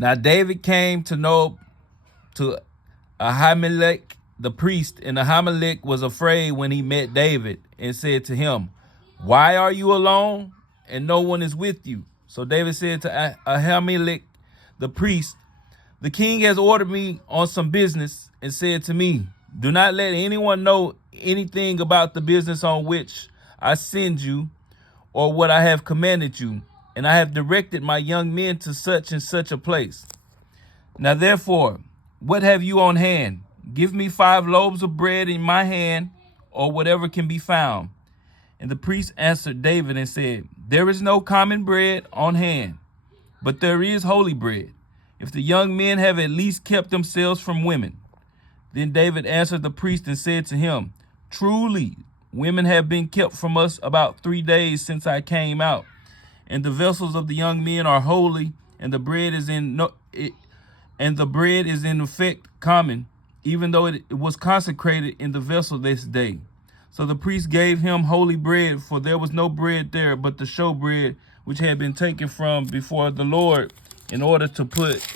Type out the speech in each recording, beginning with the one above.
Now David came to Nob to Ahimelech the priest, and Ahimelech was afraid when he met David and said to him, "Why are you alone and no one is with you?" So David said to Ahimelech the priest, "The king has ordered me on some business and said to me, 'Do not let anyone know anything about the business on which I send you or what I have commanded you. And I have directed my young men to such and such a place. Now therefore, what have you on hand? Give me 5 loaves of bread in my hand, or whatever can be found." And the priest answered David and said, "There is no common bread on hand, but there is holy bread, if the young men have at least kept themselves from women." Then David answered the priest and said to him, "Truly, women have been kept from us about 3 days since I came out, and the vessels of the young men are holy, and the bread is in effect common, even though it was consecrated in the vessel this day." So the priest gave him holy bread, for there was no bread there but the showbread which had been taken from before the Lord, in order to put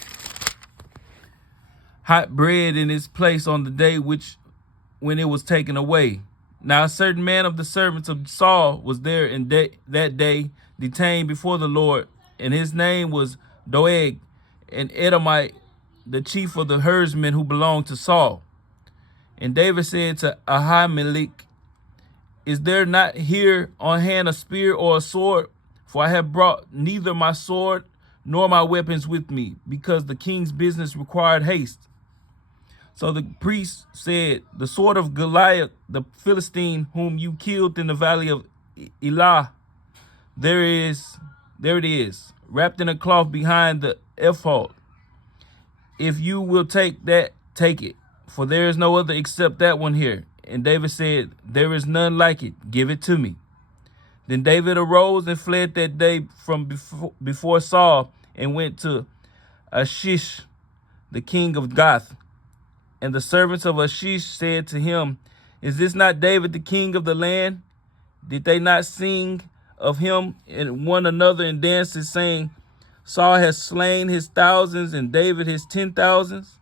hot bread in its place on the day when it was taken away. Now a certain man of the servants of Saul was there in that day, detained before the Lord, and his name was Doeg, an Edomite, the chief of the herdsmen who belonged to Saul. And David said to Ahimelech, "Is there not here on hand a spear or a sword? For I have brought neither my sword nor my weapons with me, because the king's business required haste." So the priest said, "The sword of Goliath, the Philistine, whom you killed in the valley of Elah, there it is, wrapped in a cloth behind the ephod. If you will take that, take it, for there is no other except that one here." And David said, "There is none like it. Give it to me." Then David arose and fled that day from before Saul, and went to Achish, the king of Gath. And the servants of Achish said to him, "Is this not David, the king of the land? Did they not sing of him and one another in dances, saying, 'Saul has slain his thousands and David his 10,000s'?"